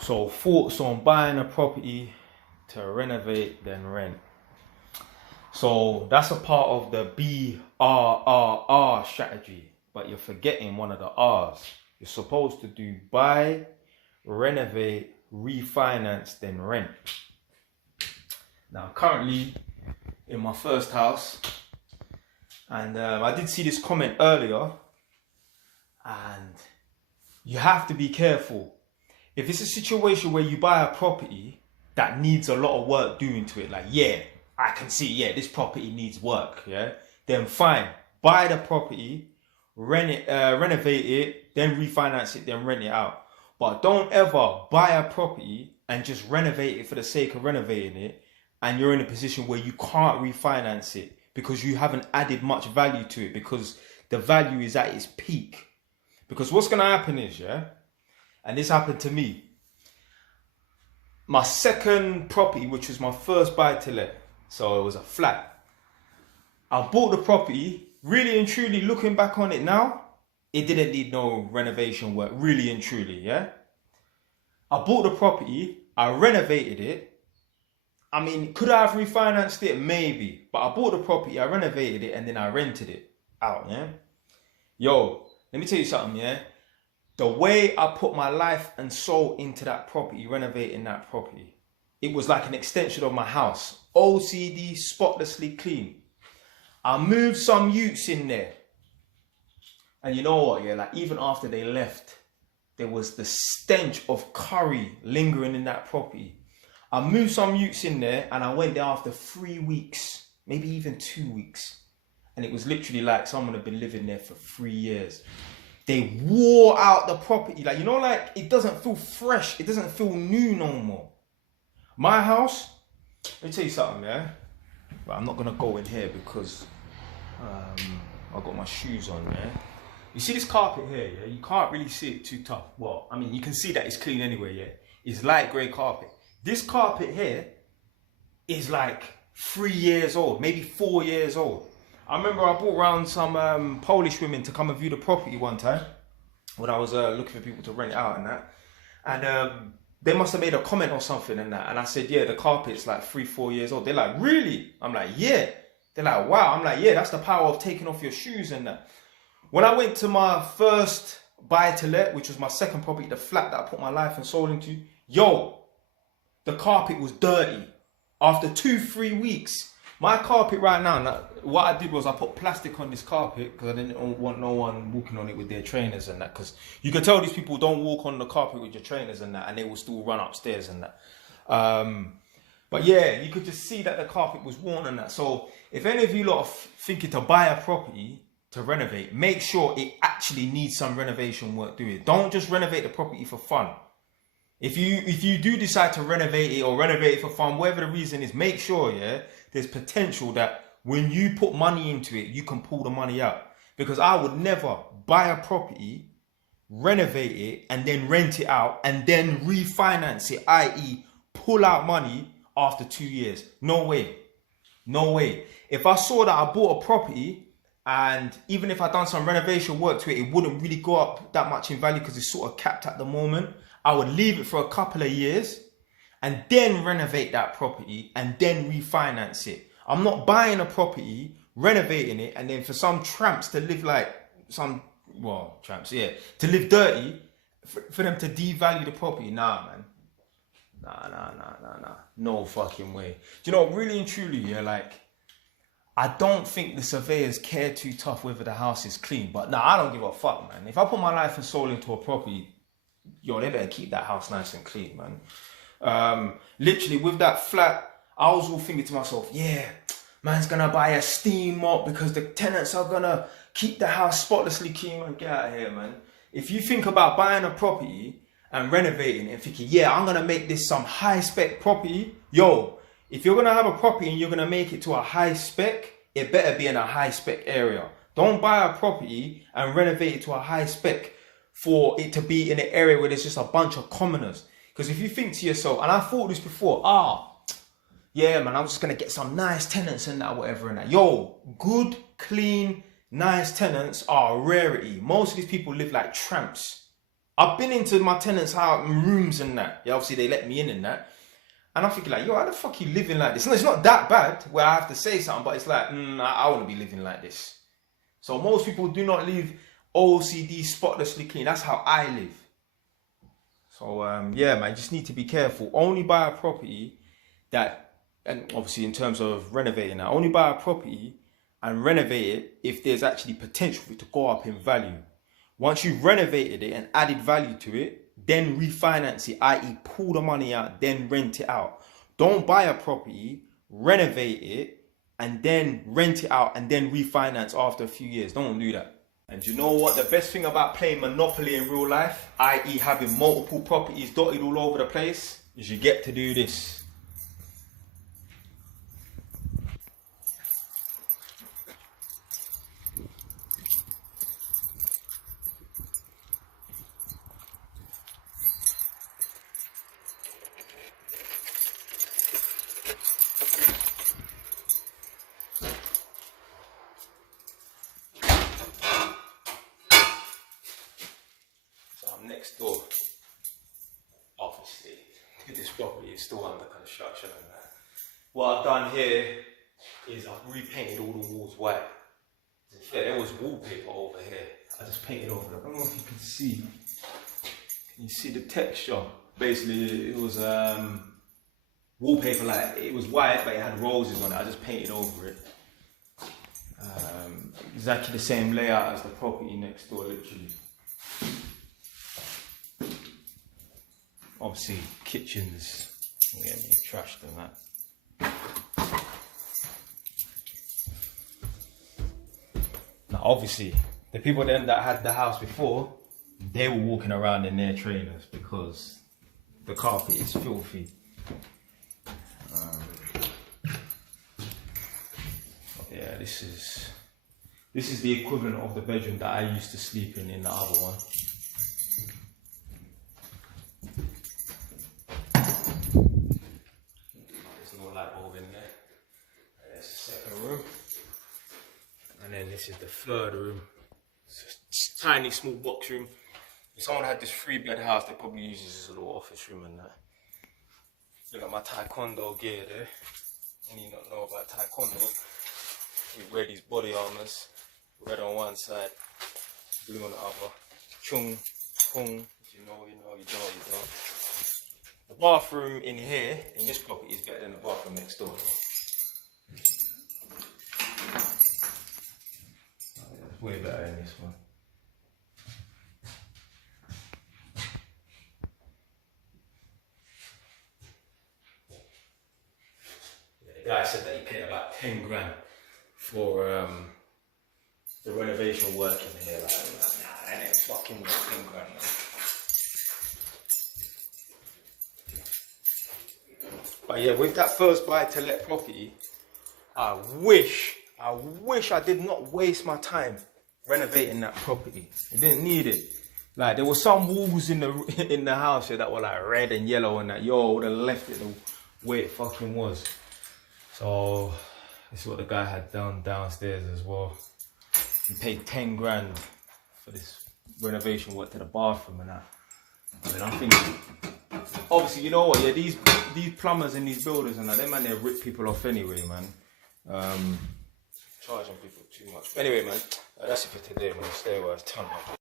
So thoughts on buying a property to renovate then rent. So that's a part of the BRRR strategy, but you're forgetting one of the R's. You're supposed to do buy, renovate, refinance, then rent. Now currently in my first house, and I did see this comment earlier, and you have to be careful. If it's a situation where you buy a property that needs a lot of work doing to it, like, yeah, I can see, yeah, this property needs work, yeah, then fine. Buy the property, renovate it, then refinance it, then rent it out. But don't ever buy a property and just renovate it for the sake of renovating it, and you're in a position where you can't refinance it because you haven't added much value to it, because the value is at its peak. Because what's going to happen is, yeah, and this happened to me, my second property, which was my first buy-to-let, so it was a flat. I bought the property, really and truly, looking back on it now, it didn't need no renovation work, really and truly, yeah? I bought the property, I renovated it. I mean, could I have refinanced it? Maybe. But I bought the property, I renovated it, and then I rented it out, yeah? Yo, let me tell you something, yeah? The way I put my life and soul into that property, renovating that property, it was like an extension of my house. OCD, spotlessly clean. I moved some utes in there. And you know what, yeah, like even after they left, there was the stench of curry lingering in that property. I moved some utes in there and I went there after 3 weeks, maybe even 2 weeks. And it was literally like someone had been living there for 3 years. They wore out the property. Like, you know, like it doesn't feel fresh. It doesn't feel new no more. My house, let me tell you something, yeah? But I'm not going to go in here because I've got my shoes on, yeah? You see this carpet here, yeah? You can't really see it too tough. Well, I mean, you can see that it's clean anyway, yeah? It's light grey carpet. This carpet here is like 3 years old, maybe 4 years old. I remember I brought around some Polish women to come and view the property one time when I was looking for people to rent it out and that. And they must have made a comment or something and that. And I said, yeah, the carpet's like 3-4 years old. They're like, really? I'm like, yeah. They're like, wow. I'm like, yeah, that's the power of taking off your shoes and that. When I went to my first buy-to-let, which was my second property, the flat that I put my life and soul into, yo, the carpet was dirty. After 2-3 weeks, my carpet right now, what I did was I put plastic on this carpet because I didn't want no one walking on it with their trainers and that. Because you can tell these people don't walk on the carpet with your trainers and that, and they will still run upstairs and that. But yeah, you could just see that the carpet was worn and that. So if any of you lot are thinking to buy a property to renovate, make sure it actually needs some renovation work doing. Don't just renovate the property for fun. If you do decide to renovate it or renovate it for fun, whatever the reason is, make sure, yeah, there's potential that when you put money into it, you can pull the money out. Because I would never buy a property, renovate it, and then rent it out, and then refinance it, i.e. pull out money after 2 years. No way. No way. If I saw that I bought a property, and even if I done some renovation work to it, it wouldn't really go up that much in value because it's sort of capped at the moment, I would leave it for a couple of years and then renovate that property and then refinance it. I'm not buying a property, renovating it, and then for some tramps to live like tramps, yeah, to live dirty, for them to devalue the property. Nah, man. Nah. No fucking way. Do you know, really and truly, yeah, like, I don't think the surveyors care too tough whether the house is clean. But nah, I don't give a fuck, man. If I put my life and soul into a property, yo, they better keep that house nice and clean, man. Literally, with that flat, I was all thinking to myself, yeah, man's gonna buy a steam mop because the tenants are gonna keep the house spotlessly clean. Man, get out of here, man. If you think about buying a property and renovating it and thinking, yeah, I'm gonna make this some high-spec property, yo, if you're gonna have a property and you're gonna make it to a high spec, it better be in a high spec area. Don't buy a property and renovate it to a high spec for it to be in an area where there's just a bunch of commoners. Because if you think to yourself, and I thought this before, yeah, man, I'm just gonna get some nice tenants and that, whatever and that. Yo, good, clean, nice tenants are a rarity. Most of these people live like tramps I've been into my tenants' house rooms and that. Yeah, obviously they let me in and that. And I'm thinking like, yo, how the fuck you living like this? No, it's not that bad where I have to say something, but it's like, I want to be living like this. So most people do not live OCD spotlessly clean. That's how I live. So yeah, man, just need to be careful. Only buy a property that, and obviously in terms of renovating that, only buy a property and renovate it if there's actually potential for it to go up in value. Once you've renovated it and added value to it, then refinance it, i.e. pull the money out, then rent it out. Don't buy a property, renovate it, and then rent it out and then refinance after a few years. Don't do that. And you know what? The best thing about playing Monopoly in real life, i.e. having multiple properties dotted all over the place, is you get to do this. Next door, obviously, this property is still under construction and that. What I've done here is I've repainted all the walls white. There was wallpaper over here. I just painted over it. I don't know if you can see. Can you see the texture? Basically, it was wallpaper, like it was white, but it had roses on it. I just painted over it. Exactly the same layout as the property next door, literally. Obviously, kitchens getting trashed and that. Now, obviously, the people then that had the house before, they were walking around in their trainers because the carpet is filthy. Yeah, this is the equivalent of the bedroom that I used to sleep in the other one. And then this is the third room. It's a tiny small box room. If someone had this 3-bed house, they probably use this as a little office room and that. Look at my taekwondo gear there. And you don't know about taekwondo. We wear these body armors. Red on one side, blue on the other. Chung, pung. If you know, you know, you don't, you don't. The bathroom in here, in this property, is better than the bathroom next door. Way better in this one. Yeah, the guy said that he paid about 10 grand for the renovation work in here. Like, nah, that ain't fucking 10 grand. Man. But yeah, with that first buy to let property, I wish I did not waste my time renovating that property. It didn't need it. Like, there were some walls in the house here that were like red and yellow and that. Yo, I would have left it the way it fucking was. So this is what the guy had done downstairs as well. He paid 10 grand for this renovation work to the bathroom and that. I mean, I'm thinking, obviously, you know what? Yeah, these plumbers and these builders and that, they man, they rip people off anyway, man. Charging people too much. Anyway, man, that's it for today, man. Stay away. It's ton up.